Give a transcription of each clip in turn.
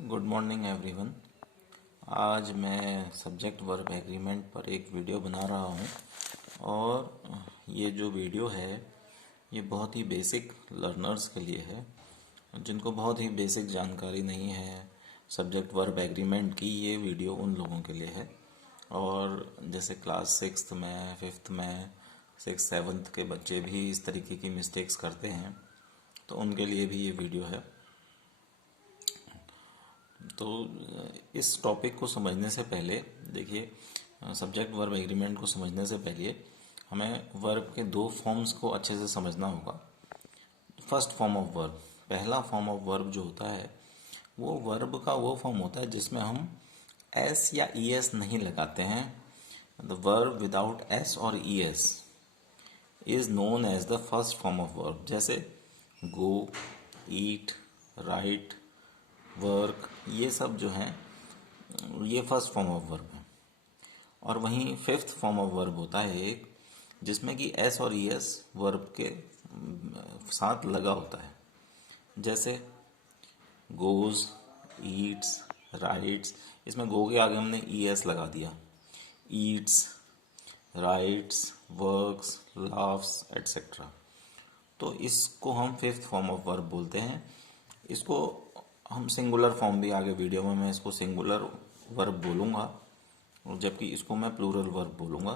Good morning everyone. आज मैं subject verb agreement पर एक वीडियो बना रहा हूँ और ये जो वीडियो है ये बहुत ही बेसिक लर्नर्स के लिए है, जिनको बहुत ही बेसिक जानकारी नहीं है सब्जेक्ट वर्ब एग्रीमेंट की। ये वीडियो उन लोगों के लिए है और जैसे क्लास सिक्स्थ में, फिफ्थ में, सिक्स सेवन्थ के बच्चे भी इस तरीके की मिस्टेक्स करते हैं, तो उनके लिए भी ये वीडियो है। तो इस टॉपिक को समझने से पहले देखिए, सब्जेक्ट वर्ब एग्रीमेंट को समझने से पहले हमें वर्ब के दो फॉर्म्स को अच्छे से समझना होगा। फर्स्ट फॉर्म ऑफ वर्ब, पहला फॉर्म ऑफ वर्ब जो होता है वो वर्ब का वो फॉर्म होता है जिसमें हम एस या ई एस नहीं लगाते हैं। द वर्ब विदाउट एस और E S is known as the first form of verb. जैसे गो, ईट, राइट, वर्क, ये सब जो हैं ये फर्स्ट फॉर्म ऑफ वर्ब है। और वहीं फिफ्थ फॉर्म ऑफ वर्ब होता है एक जिसमें कि एस और ई एस वर्ब के साथ लगा होता है। जैसे गोज, ईट्स, राइट्स, इसमें गो के आगे हमने ई एस लगा दिया। Yeats, rights, works, laughs etcetera, तो इसको हम फिफ्थ फॉर्म ऑफ वर्ब बोलते हैं। इसको हम सिंगुलर फॉर्म भी आगे वीडियो में मैं इसको सिंगुलर वर्ब बोलूँगा, और जबकि इसको मैं प्लूरल वर्ब बोलूँगा,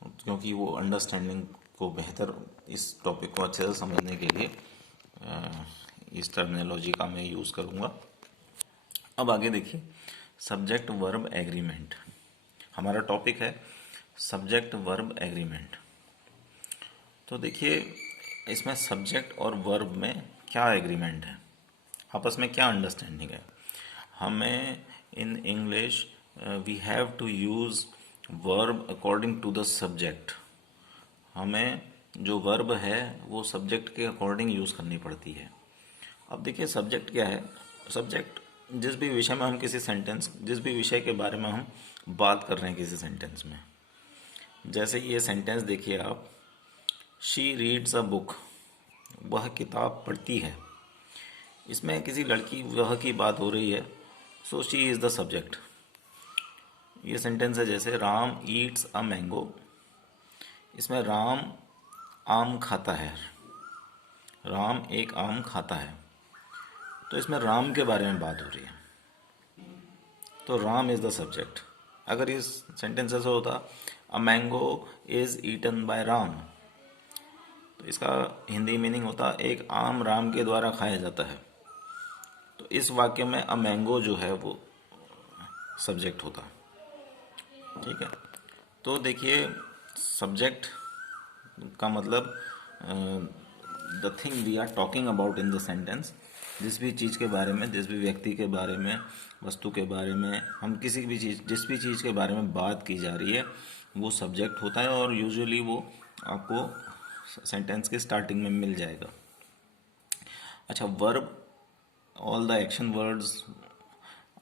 क्योंकि वो अंडरस्टैंडिंग को बेहतर, इस टॉपिक को अच्छे से समझने के लिए इस टर्मिनोलॉजी का मैं यूज़ करूँगा। अब आगे देखिए, सब्जेक्ट वर्ब एग्रीमेंट हमारा टॉपिक है, सब्जेक्ट वर्ब एग्रीमेंट। तो देखिए, इसमें सब्जेक्ट और वर्ब में क्या एग्रीमेंट है, आपस में क्या अंडरस्टैंडिंग है। हमें in English we have to use verb according to the subject. हमें जो वर्ब है वो सब्जेक्ट के अकॉर्डिंग यूज़ करनी पड़ती है। अब देखिए, सब्जेक्ट क्या है। सब्जेक्ट जिस भी विषय में हम किसी सेंटेंस, जिस भी विषय के बारे में हम बात कर रहे हैं किसी सेंटेंस में, जैसे ये सेंटेंस देखिए आप, शी रीड्स अ बुक, वह किताब पढ़ती है। इसमें किसी लड़की वह की बात हो रही है, so she is the subject. ये सेंटेंस है जैसे राम ईट्स अ मैंगो, इसमें राम आम खाता है, राम एक आम खाता है, तो इसमें राम के बारे में बात हो रही है, तो राम इज़ द सब्जेक्ट। अगर इस सेंटेंस ऐसा होता, a mango is eaten by Ram, तो इसका हिंदी मीनिंग होता, एक आम राम के द्वारा खाया जाता है। तो इस वाक्य में अ मैंगो जो है वो सब्जेक्ट होता, ठीक है। तो देखिए, सब्जेक्ट का मतलब the thing we are talking about in the sentence, जिस भी चीज़ के बारे में, जिस भी व्यक्ति के बारे में, वस्तु के बारे में, हम किसी भी चीज़, जिस भी चीज़ के बारे में बात की जा रही है वो सब्जेक्ट होता है, और यूजुअली वो आपको सेंटेंस के स्टार्टिंग में मिल जाएगा। अच्छा, verb, all the action words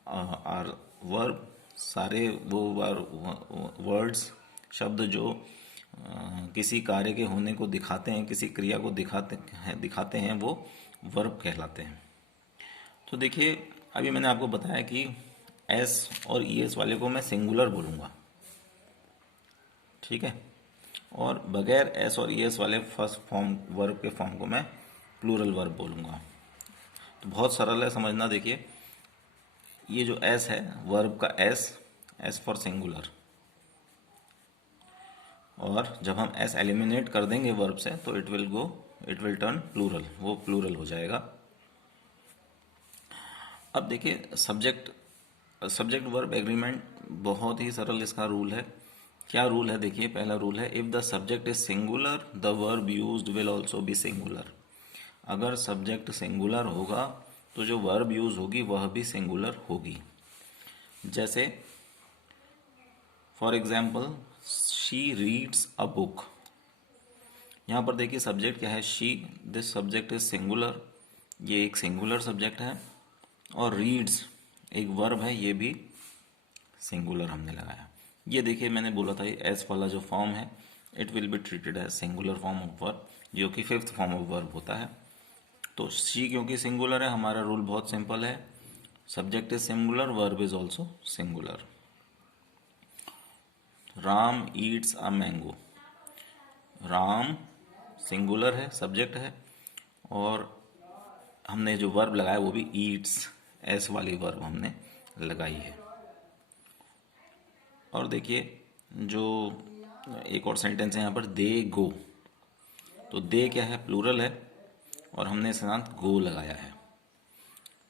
are verb, सारे वो वर्ड्स, शब्द जो किसी कार्य के होने को दिखाते हैं, किसी क्रिया को दिखाते हैं वो वर्ब कहलाते हैं। तो देखिए, अभी मैंने आपको बताया कि एस और ई एस वाले को मैं सिंगुलर बोलूँगा, ठीक है, और बगैर एस और ई एस वाले फर्स्ट फॉर्म वर्ब के फॉर्म को मैं प्लूरल वर्ब बोलूँगा। तो बहुत सरल है समझना। देखिए, ये जो एस है, वर्ब का एस, एस फॉर सिंगुलर, और जब हम एस एलिमिनेट कर देंगे वर्ब से तो इट विल टर्न प्लूरल, वो प्लूरल हो जाएगा। अब देखिए, सब्जेक्ट वर्ब एग्रीमेंट बहुत ही सरल इसका रूल है। क्या रूल है देखिए, पहला रूल है, if the subject is singular the verb used will also B singular. अगर सब्जेक्ट सिंगुलर होगा तो जो वर्ब यूज होगी वह भी सिंगुलर होगी। जैसे for example, she reads a book, यहाँ पर देखिए सब्जेक्ट क्या है, she, this subject is singular, ये एक सिंगुलर सब्जेक्ट है, और रीड्स एक वर्ब है, ये भी सिंगुलर हमने लगाया। ये देखिए, मैंने बोला था एस वाला जो फॉर्म है it will be treated as singular form of verb, जो कि फिफ्थ फॉर्म ऑफ वर्ब होता है। तो शी क्योंकि सिंगुलर है, हमारा रूल बहुत सिंपल है, subject is singular, verb is also singular. Ram Yeats a mango, Ram singular है, सब्जेक्ट है, और हमने जो वर्ब लगाया वो भी ईट्स, एस वाली वर्ब हमने लगाई है। और देखिए जो एक और सेंटेंस है यहाँ पर, दे गो, तो दे क्या है, प्लूरल है, और हमने इसके साथ गो लगाया है।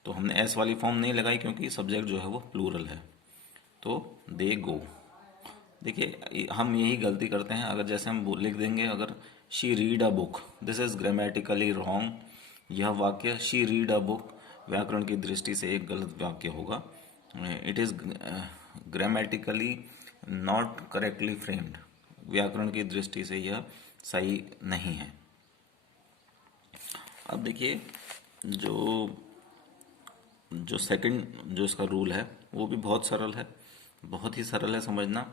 तो हमने एस वाली फॉर्म नहीं लगाई क्योंकि सब्जेक्ट जो है वो प्लूरल है, तो दे गो। देखिए हम यही गलती करते हैं, अगर जैसे हम लिख देंगे अगर she read a book, this is grammatically wrong, यह वाक्य शी रीड अ बुक व्याकरण की दृष्टि से एक गलत वाक्य होगा। It is grammatically not correctly framed, व्याकरण की दृष्टि से यह सही नहीं है। अब देखिए जो सेकंड जो इसका रूल है वो भी बहुत सरल है, बहुत ही सरल है समझना।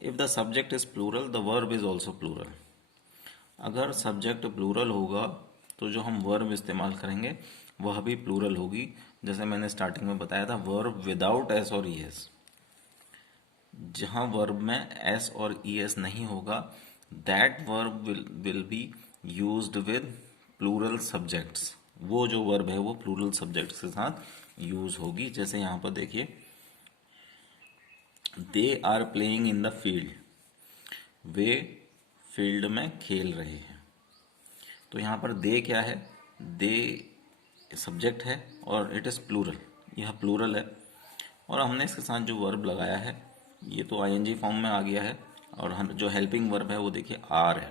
If the subject is plural the verb is also plural. अगर सब्जेक्ट प्लूरल होगा तो जो हम वर्ब इस्तेमाल करेंगे वह भी प्लूरल होगी। जैसे मैंने स्टार्टिंग में बताया था, वर्ब विदाउट एस और ई एस, जहां वर्ब में एस और ई एस नहीं होगा, that verb will be used with plural subjects. वो जो वर्ब है वो प्लूरल सब्जेक्ट्स के साथ यूज होगी। जैसे यहाँ पर देखिए, they are playing in the field, वे फील्ड में खेल रहे हैं। तो यहाँ पर दे क्या है, दे सब्जेक्ट है और इट इज प्लूरल, यह प्लूरल है, और हमने इसके साथ जो वर्ब लगाया है ये तो आईएनजी फॉर्म में आ गया है, और हम जो हेल्पिंग वर्ब है वो देखिए आर है।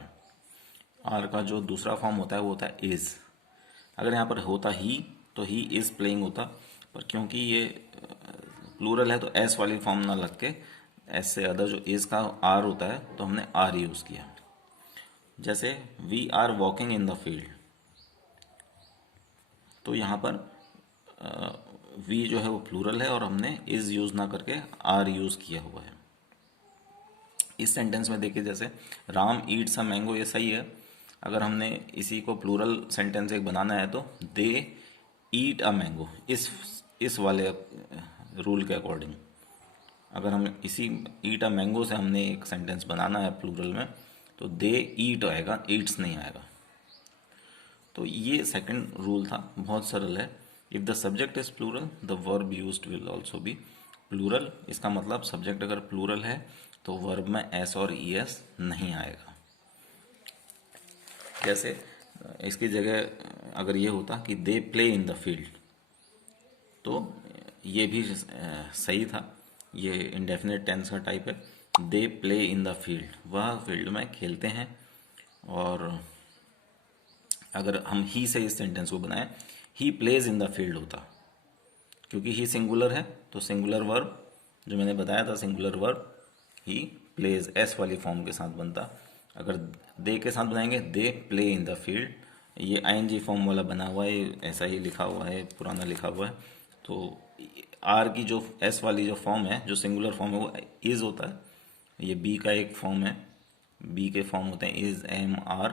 आर का जो दूसरा फॉर्म होता है वो होता है इज। अगर यहाँ पर होता ही तो ही इज प्लेइंग होता, पर क्योंकि ये प्लूरल है तो एस वाली फॉर्म ना लग के एस से अदर जो इज का आर होता है तो हमने आर यूज किया। जैसे we are walking in the field, तो यहाँ पर वी जो है वो प्लूरल है और हमने इज यूज ना करके आर यूज किया हुआ है। इस सेंटेंस में देखिए, जैसे राम ईट्स अ मैंगो, ये सही है। अगर हमने इसी को प्लूरल सेंटेंस एक बनाना है तो दे ईट अ मैंगो, इस वाले रूल के अकॉर्डिंग अगर हम इसी ईट अ मैंगो से हमने एक सेंटेंस बनाना है प्लूरल में, तो दे ईट आएगा, ईट्स नहीं आएगा। तो ये सेकंड रूल था, बहुत सरल है। If the subject is plural the verb used will also be plural. इसका मतलब सब्जेक्ट अगर प्लूरल है तो वर्ब में एस और ई एस नहीं आएगा। जैसे इसकी जगह अगर ये होता कि they play in the field, तो ये भी सही था, ये इंडेफिनिट टेंस का टाइप है। They play in the field, वह फील्ड में खेलते हैं। और अगर हम ही से इस सेंटेंस को बनाएं, he plays in the field होता, क्योंकि ही सिंगुलर है तो सिंगुलर वर्ब जो मैंने बताया था, singular verb he plays S वाली फॉर्म के साथ बनता। अगर दे के साथ बनाएंगे, they play in the field, ये आईएनजी फॉर्म वाला बना हुआ है, ऐसा ही लिखा हुआ है, पुराना लिखा हुआ है। तो आर की जो एस वाली जो फॉर्म है, जो सिंगुलर फॉर्म है वो इज होता है। ये बी का एक फॉर्म है, बी के फॉर्म होते हैं इज, एम, आर।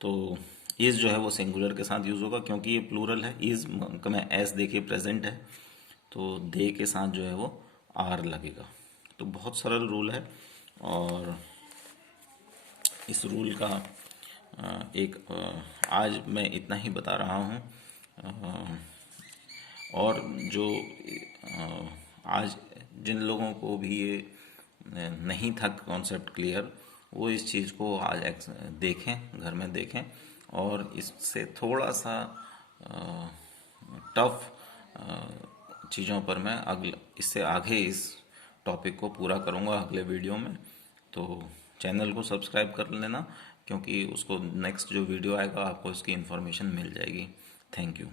तो इज जो है वो सिंगुलर के साथ यूज होगा क्योंकि ये प्लूरल है। इज में एस देखिए प्रेजेंट है, तो दे के साथ जो है वो आर लगेगा। तो बहुत सरल रूल है, और इस रूल का आज मैं इतना ही बता रहा हूँ। और जो आज जिन लोगों को भी ये नहीं था कॉन्सेप्ट क्लियर, वो इस चीज़ को आज देखें, घर में देखें, और इससे थोड़ा सा टफ चीज़ों पर मैं इससे आगे इस टॉपिक को पूरा करूँगा अगले वीडियो में। तो चैनल को सब्सक्राइब कर लेना, क्योंकि उसको नेक्स्ट जो वीडियो आएगा आपको इसकी इन्फॉर्मेशन मिल जाएगी। Thank you.